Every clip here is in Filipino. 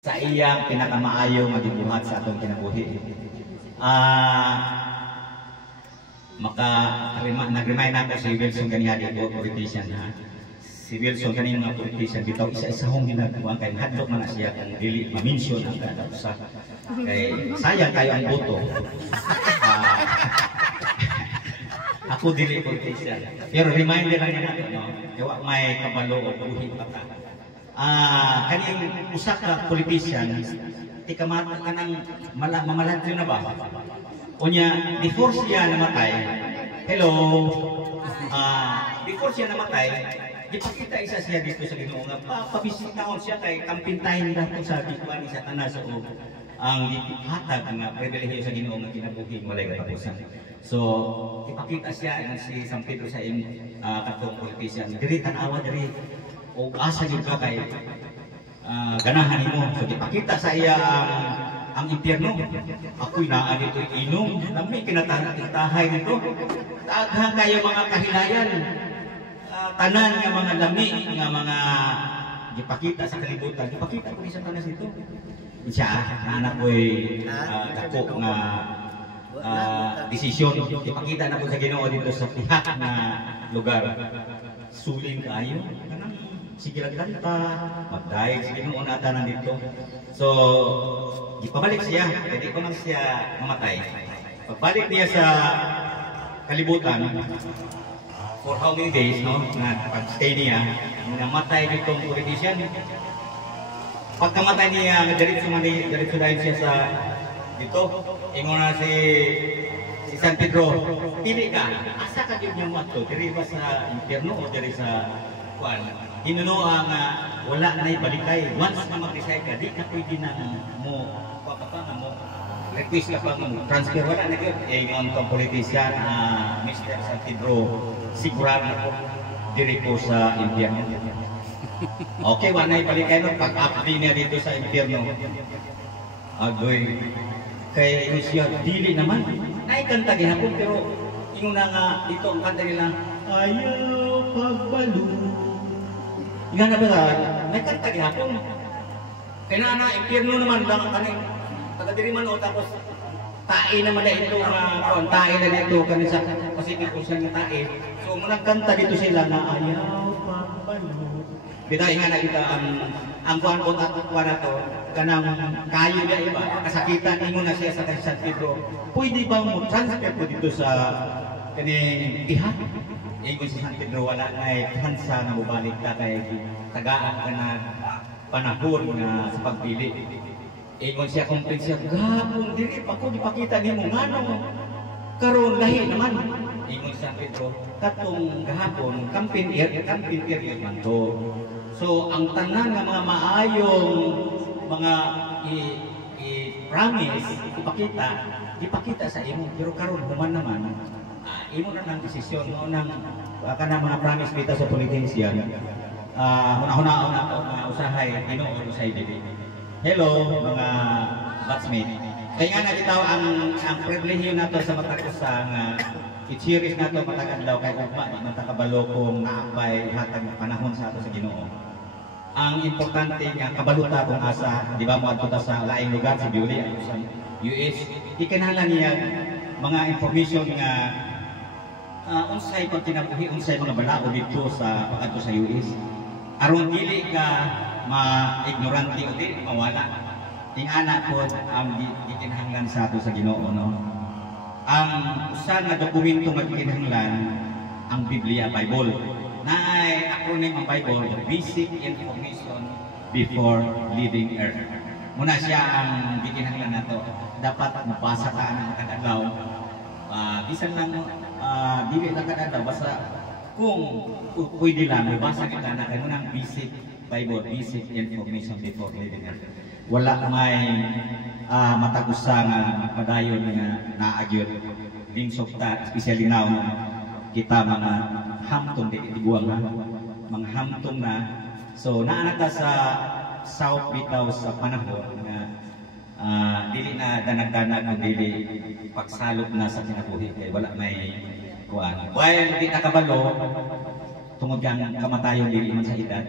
sa iyang pinakamaayo nga gibuhat sa atong kinabuhi. Nag-remind ako si Wilson ganiha dito, politician ha. Si Wilson kaning mga politician dito isa-isahong ginagawa kay hadlok man na siya kung dili ma-mention ang kada usa. Kay sayang kayo ang boto. Ako dili politician. Pero reminder lang yan natin, no? Kaya may kabalo o buhi pa ka. Kaning usa ka politician, ti kamata ka ng mamaladyo na ba? Unya, before siya namatay, before siya namatay, ipakita isa siya dito sa Ginoo nga pabisitaon siya kay kampintahin dato sa bikuan sa tanan sa og ang hatag nga pribilehiyo sa Ginoo nga kinabuhi walay katapusan. So, ipakita siya si San Pedro sa katong politician. Diri tan-awa diri o asa gyud ka kay ganahan nimo. So ipakita sa iya ang impyerno. Ako'y naa dito inom, lami kinatahay nito. Daghang kayo mga kahilayan. Tanan nga mga lami nga mga gipakita sa kalibutan. Ipakita ko sa tanas nito. Siya na anak ko'y dako nga desisyon. Ipakita na ko sa Ginoo dito sa tihat na lugar. Suling kayo. Sige lang kanta, magdahig, sige nung unatanan dito. So, ipabalik siya, hindi ko man siya mamatay. Pagbalik niya sa kalibutan, for how many days, no? Na pag-stay niya, namatay ditong politician. Pagkamatay niya, diretso dahil siya sa dito. Ingon na si San Pedro, pili ka, asa ka yun yung mato? Diri ba sa impyerno o diri sa kuan? Hinunoa nga wala na'y balikay. Once na mag-decide ka, di ka pwede na mo request ka pa mo transfer. Wala na yun. Ngayon itong politician, Mr. San Pedro, sigurado ko diri ko sa impyerno. Okay, wala na'y balikay no? Pag-update niya dito sa impyerno. Agoy, kay siya, dili naman. Naikanta ginapon, pero ingon na nga ito ang kanta nila, ayaw pagbalo. Nga na ba, may kanta gihapon. Kaya na, impyerno naman lang ang kaning taga-diri man o tapos tae naman na ito tae na dito kanisa Pacific Ocean na tae. So munang kanta dito sila na ayaw pagbalo. Bitahin nga na kita ang kuhan-kuhan at kuhan na to kanang kayo niya iba, kasakitan ingon na siya sa San Pedro. Pwede ba mo transfer po dito sa kaning iha? Ingon si San Pedro, wala na kansa na mubalik ka kay tagaan ka na panahon na sa pagpili. Ingon siya kung siya, gapon, dili pa ko ipakita ni mo, ngano, karon lahi naman. Ingon si San Pedro, katong gahapon, campaign period man to. So, ang tanan ng mga maayong mga i-promise, ipakita sa imo, pero karon human naman, imo na ng desisyon mo nang kana mga promise kita sa politician. Una-una ako mga usahay Ginoo usay dili. Hello mga batchmate. Kaya nga nakita ang pribilehiyo nato sa matag usa nga i-cherish nato matag adlaw kay ugma di man ta kabalo kung naapay hatag panahon sa ato sa Ginoo. Ang importante nga kabaluta kung asa di ba mo adto sa laing lugar sa Biuli sa US ikinahanglan niya mga information nga unsay pag kinabuhi unsay mga balao dito sa pag-adto sa US aron dili ka ma-ignorante o dili mawala tingana po ang gikinahanglan sa ato sa Ginoo no ang usa nga dokumento nga gikinahanglan ang Biblia Bible naay acronym ang Bible basic information before leaving earth muna siya ang gikinahanglan nato dapat mabasa ka ng kadadlaw bisan lang dili lang kadadlaw basta kung pwede lang mabasa kita na kayo ng basic Bible, basic information before leaving earth. Wala may matagusa nga padayon nga naagyon ding sukta, especially now kita mga hamtong di tiguang mga hamtong na so naanata sa South bitaw sa panahon nga dili na danag-danag kung dili pagsalot na sa kinabuhi kay wala may kuan. While di nakabalo tungod kang kamatayon dili man sa edad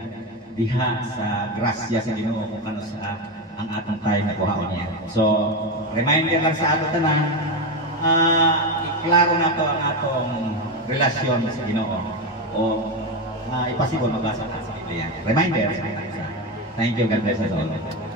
diha sa grasya sa Ginoo kung kano sa ang atong time na kuhaon niya. So, reminder lang sa ato tanan, iklaro na to ang atong relasyon sa Ginoo o ipasibol magbasa ka sa Biblia. Reminder sa kita. Thank you, God bless us all.